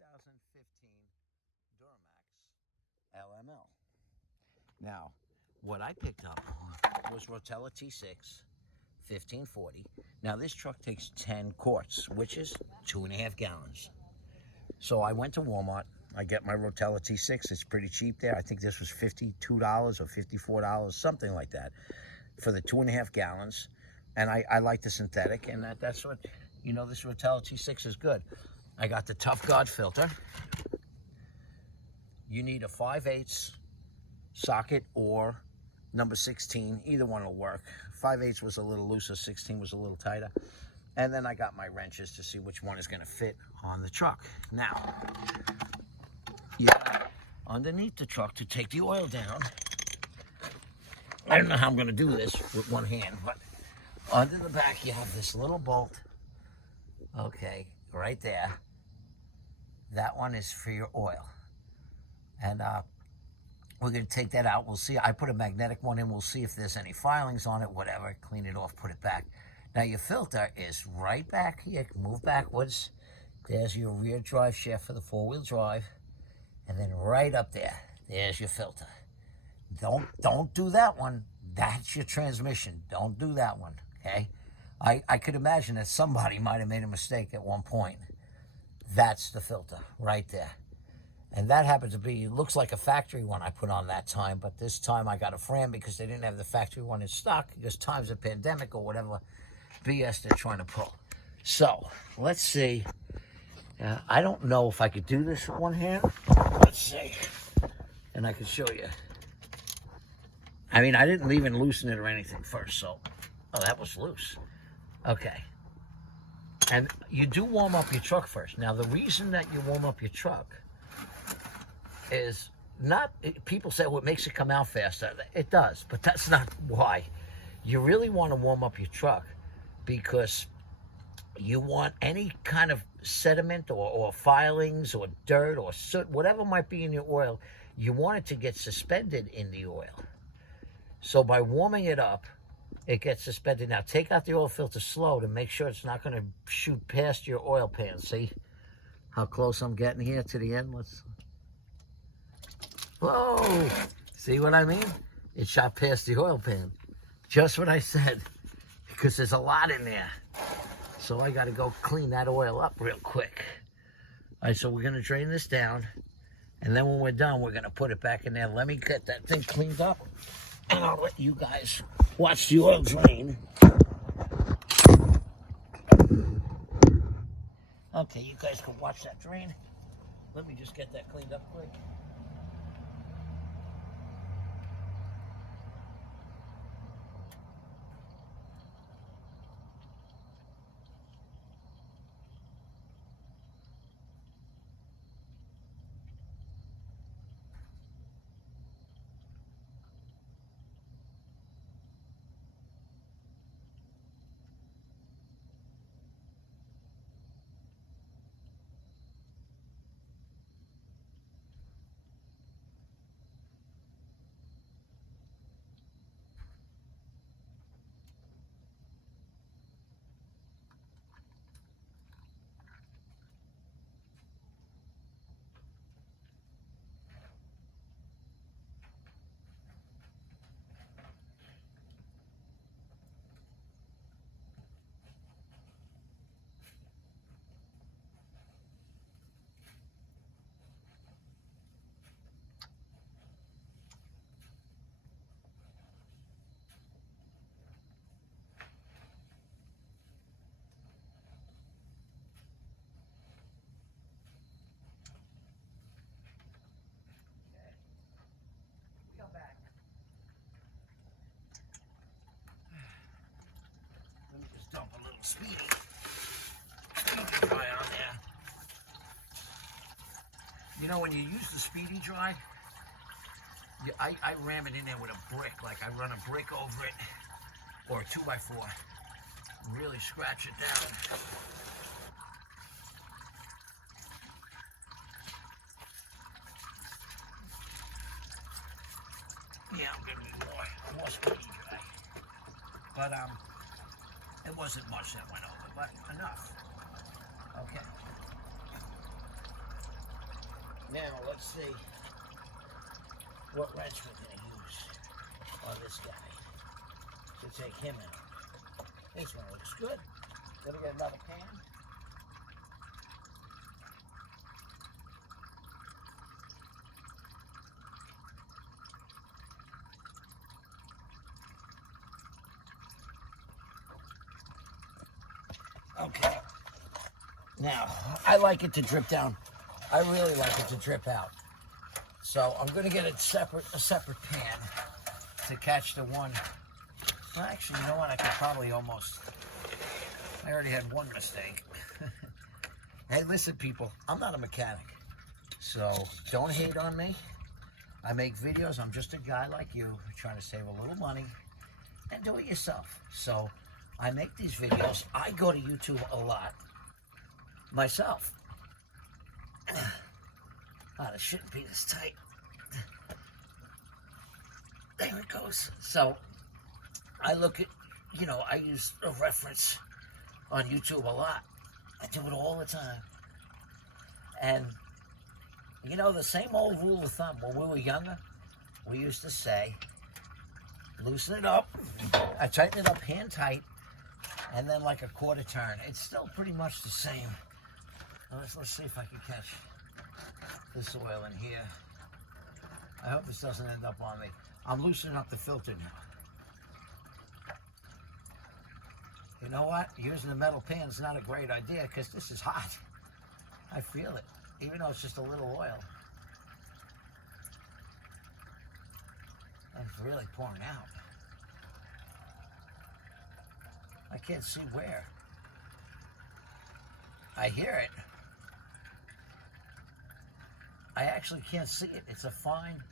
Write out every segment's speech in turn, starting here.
2015 Duramax LML. Now, what I picked up was Rotella T6 1540. Now, this truck takes 10 quarts, which is 2.5 gallons. So I went to Walmart. I get my Rotella T6. It's pretty cheap there. I think this was $52 or $54, something like that, for the 2.5 gallons. And I like the synthetic, and that's what, you know, this Rotella T6 is good. I got the Tough Guard filter. You need a 5/8 socket or number 16. Either one will work. 5/8 was a little looser, 16 was a little tighter. And then I got my wrenches to see which one is going to fit on the truck. Now, you got underneath the truck to take the oil down. I don't know how I'm going to do this with one hand, but under the back you have this little bolt. Okay, right there. That one is for your oil. And we're going to take that out. We'll see. I put a magnetic one in. We'll see if there's any filings on it, whatever. Clean it off, put it back. Now, your filter is right back here. Move backwards. There's your rear drive shaft for the four-wheel drive. And then right up there, there's your filter. Don't do that one. That's your transmission. Don't do that one, okay? I could imagine that somebody might have made a mistake at one point. That's the filter right there. And that happens to be, it looks like a factory one I put on that time, but this time I got a Fram because they didn't have the factory one in stock because times of pandemic or whatever BS they're trying to pull. So, let's see. I don't know if I could do this with one hand. Let's see. And I can show you. I mean, I didn't even loosen it or anything first, so. Oh, that was loose. Okay. And you do warm up your truck first. Now, the reason that you warm up your truck is not, people say, well, it makes it come out faster. It does, but that's not why. You really want to warm up your truck because you want any kind of sediment or filings or dirt or soot, whatever might be in your oil, you want it to get suspended in the oil. So by warming it up, it gets suspended. Now take out the oil filter slow to make sure it's not going to shoot past your oil pan. See how close I'm getting here to the end? Let's. Whoa! See what I mean? It shot past the oil pan. Just what I said, because there's a lot in there. So I got to go clean that oil up real quick. All right, so we're going to drain this down. And then when we're done, we're going to put it back in there. Let me get that thing cleaned up. And I'll let you guys watch the oil drain. Okay, you guys can watch that drain. Let me just get that cleaned up quick. Dump a little speedy dry on there. You know, when you use the speedy dry, I ram it in there with a brick, like I run a brick over it, or a 2x4. Really scratch it down. Yeah, I'm gonna need more speedy dry. But it wasn't much that went over, but enough. Okay. Now, let's see what wrench we're going to use on this guy to take him out. This one looks good. Then we get another pan. Okay. Now, I like it to drip down. I really like it to drip out. So I'm going to get a separate pan to catch the one. Well, actually, you know what? I could probably almost. I already had one mistake. Hey, listen, people. I'm not a mechanic, so don't hate on me. I make videos. I'm just a guy like you trying to save a little money and do it yourself. So I make these videos. I go to YouTube a lot myself. Oh, this shouldn't be this tight. There it goes. So I look at, I use a reference on YouTube a lot. I do it all the time. And, the same old rule of thumb, when we were younger, we used to say, loosen it up. I tighten it up hand tight, and then like a quarter turn. It's still pretty much the same. Let's see if I can catch this oil in here. I hope this doesn't end up on me. I'm loosening up the filter now. You know what? Using a metal pan is not a great idea because this is hot. I feel it, even though it's just a little oil. And it's really pouring out. I can't see where. I hear it. I actually can't see it. It's a fine.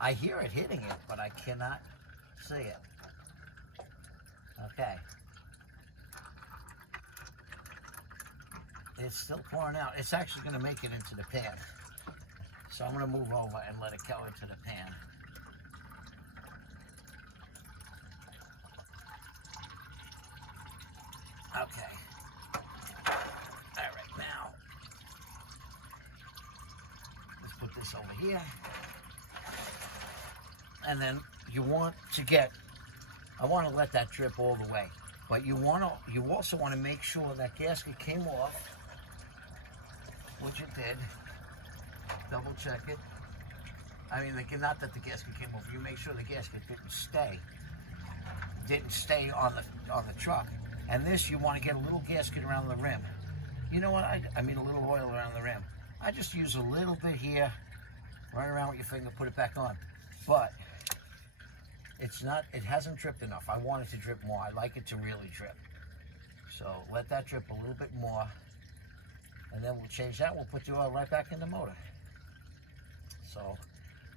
I hear it hitting it, but I cannot see it. Okay. It's still pouring out. It's actually going to make it into the pan. So I'm going to move over and let it go into the pan. Okay. All right, now let's put this over here. And then you want to I want to let that drip all the way. But you also want to make sure that gasket came off, which it did. Double check it. I mean, not that the gasket came off. You make sure the gasket didn't stay on the truck. And this, you want to get a little gasket around the rim. You know what? I mean a little oil around the rim. I just use a little bit here, right around with your finger, put it back on. But it hasn't dripped enough. I want it to drip more. I like it to really drip. So let that drip a little bit more. And then we'll change that. We'll put the oil right back in the motor. So,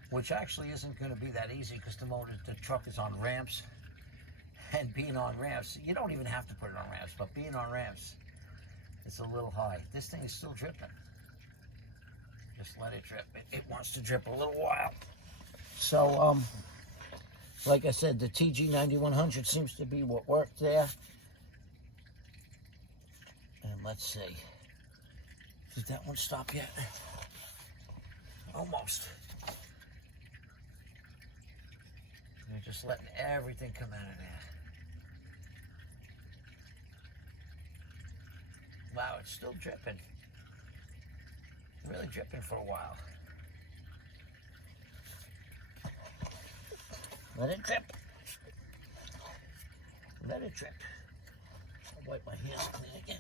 which actually isn't going to be that easy because the truck is on ramps. And being on ramps, you don't even have to put it on ramps, but being on ramps, it's a little high. This thing is still dripping. Just let it drip. It wants to drip a little while. So, like I said, the TG9100 seems to be what worked there. And let's see. Did that one stop yet? Almost. You're just letting everything come out of there. Wow, it's still dripping. Really dripping for a while. Let it drip. Let it drip. I'll wipe my hands clean again.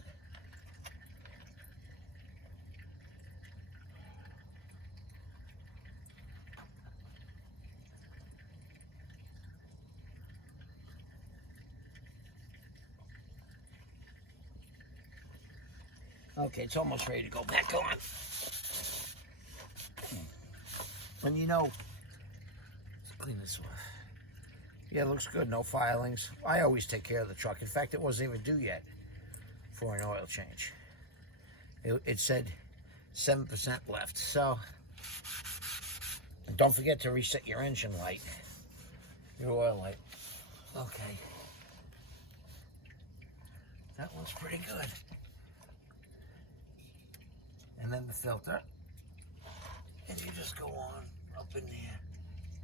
Okay, it's almost ready to go back on. And let's clean this off. Yeah, it looks good, no filings. I always take care of the truck. In fact, it wasn't even due yet for an oil change. It said 7% left. So, and don't forget to reset your engine light, your oil light. Okay. That one's pretty good. And then the filter. And you just go on up in there.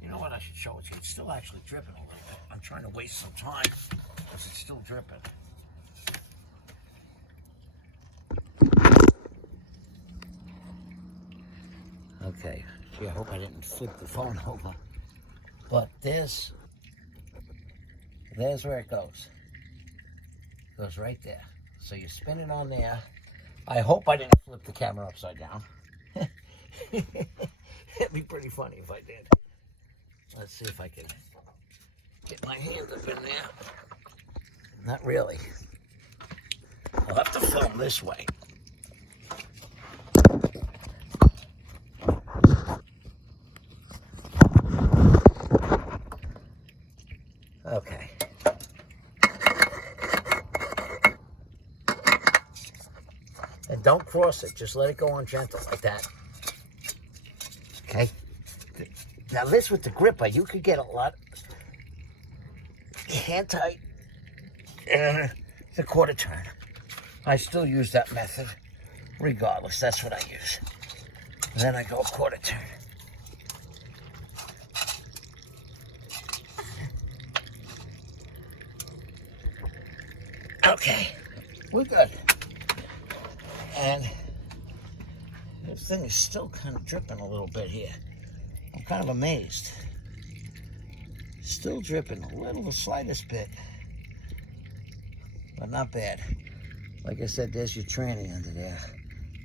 You know what? I should show it to you. It's still actually dripping a little bit. I'm trying to waste some time because it's still dripping. Okay. Gee, I hope I didn't flip the phone over. But there's where it goes. It goes right there. So you spin it on there. I hope I didn't flip the camera upside down. It'd be pretty funny if I did. Let's see if I can get my hand up in there. Not really. I'll have to film this way. Okay. And don't cross it. Just let it go on gentle like that. Okay. Now this with the gripper, you could get a lot. Hand tight. The quarter turn. I still use that method. Regardless, that's what I use. And then I go quarter turn. Okay, we're good. And this thing is still kind of dripping a little bit here. I'm kind of amazed. Still dripping a little, the slightest bit. But not bad. Like I said, there's your tranny under there.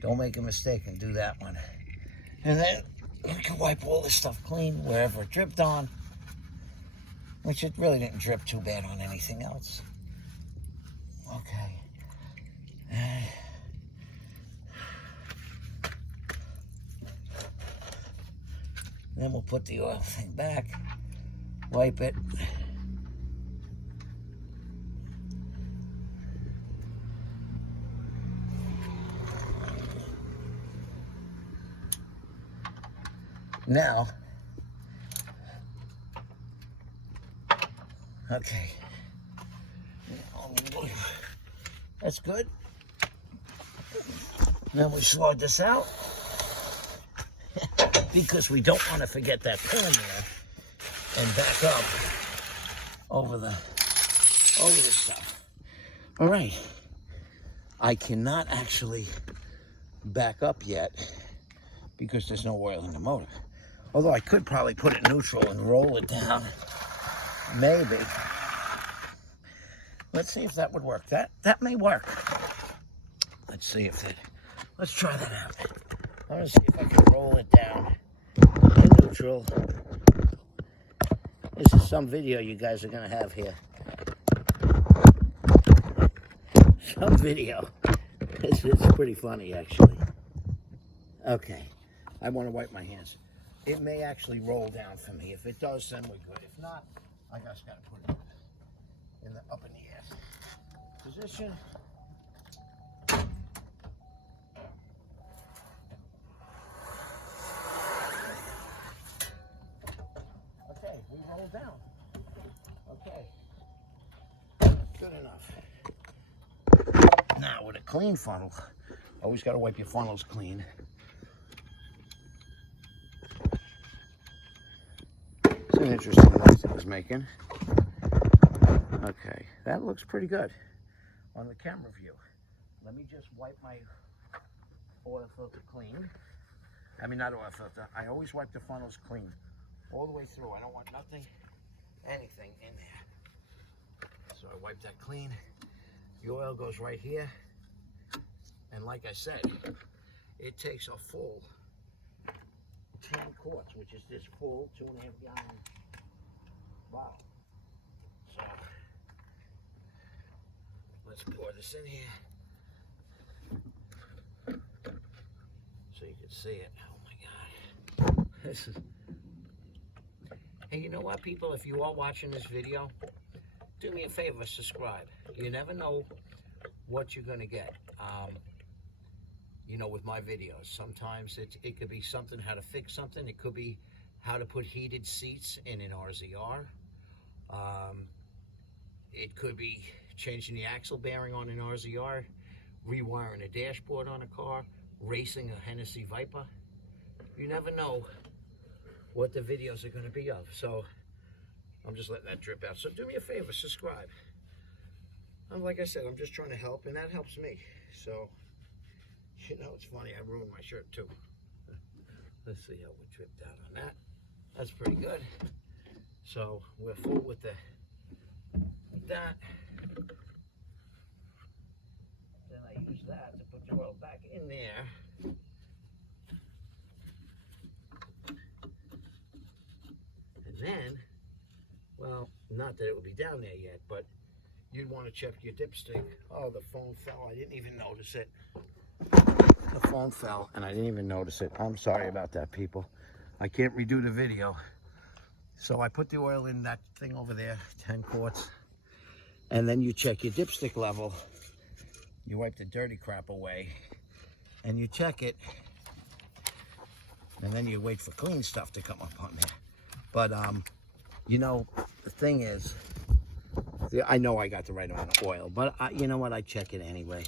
Don't make a mistake and do that one. And then you can wipe all this stuff clean wherever it dripped on. Which it really didn't drip too bad on anything else. Okay. Then we'll put the oil thing back, wipe it. Now, okay. That's good. Then we slide this out because we don't want to forget that pan there and back up over the stuff. All right. I cannot actually back up yet because there's no oil in the motor. Although I could probably put it neutral and roll it down. Maybe. Let's see if that would work. That may work. Let's see if that. Let's try that out. I want to see if I can roll it down in neutral. This is some video you guys are going to have here. Some video. It's pretty funny, actually. Okay. I want to wipe my hands. It may actually roll down for me. If it does, then we're good. If not, I just got to put it up in the air position. Okay, we roll down. Okay, good enough. Now with a clean funnel, always got to wipe your funnels clean. It's an interesting noise it was making. Okay, that looks pretty good on the camera view. Let me just wipe my oil filter clean. I mean, not oil filter. I always wipe the funnels clean all the way through. I don't want anything in there. So I wipe that clean. The oil goes right here. And like I said, it takes a full 10 quarts, which is this full 2.5 gallon bottle. So let's pour this in here so you can see it. Oh my God. This is. Hey, you know what, people? If you are watching this video, do me a favor, subscribe. You never know what you're going to get. You know, with my videos, sometimes it could be something, how to fix something. It could be how to put heated seats in an RZR. It could be changing the axle bearing on an RZR, rewiring a dashboard on a car, racing a Hennessy Viper. you never know what the videos are going to be of. So I'm just letting that drip out. So do me a favor, subscribe. Like I said, I'm just trying to help, and that helps me. So, you know, it's funny, I ruined my shirt too. Let's see how we dripped out on that. That's pretty good. So we're full with that. Then I use that to put the oil back in there. And then, well, not that it would be down there yet, but you'd want to check your dipstick. Oh, the phone fell. I didn't even notice it. The phone fell, and I didn't even notice it. I'm sorry about that, people. I can't redo the video. So I put the oil in that thing over there, 10 quarts. And then you check your dipstick level. You wipe the dirty crap away. And you check it. And then you wait for clean stuff to come up on there. But, you know, the thing is, I know I got the right amount of oil, but you know what? I check it anyway.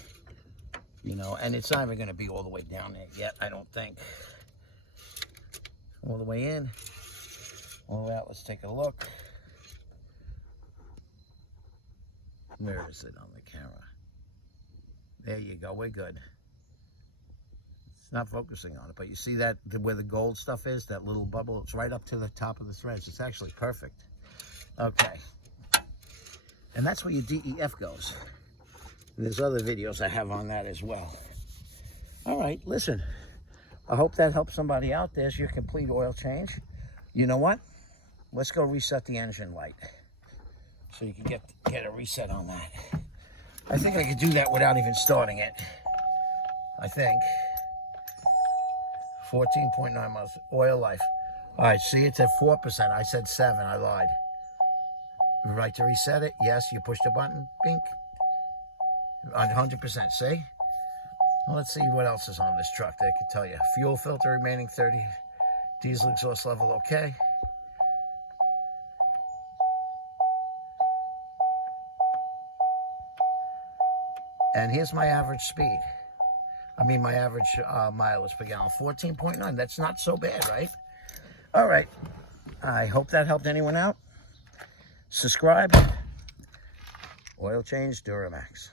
You know, and it's not even going to be all the way down there yet, I don't think. All the way in. All the way out. Let's take a look. Where is it on the camera? There you go. We're good. It's not focusing on it, but you see that where the gold stuff is, that little bubble? It's right up to the top of the threads. It's actually perfect. Okay. And that's where your DEF goes. And there's other videos I have on that as well. All right, listen. I hope that helps somebody out. There's your complete oil change. You know what? Let's go reset the engine light so you can get a reset on that. I think I could do that without even starting it. I think. 14.9 miles. Oil life. All right, see, it's at 4%. I said 7. I lied. Right to reset it? Yes, you push the button. Bink. 100%. See? Well, let's see what else is on this truck. They can tell you. Fuel filter remaining 30. Diesel exhaust level okay. And here's my average speed. I mean, my average mileage per gallon. 14.9. That's not so bad, right? All right. I hope that helped anyone out. Subscribe. Oil change, Duramax.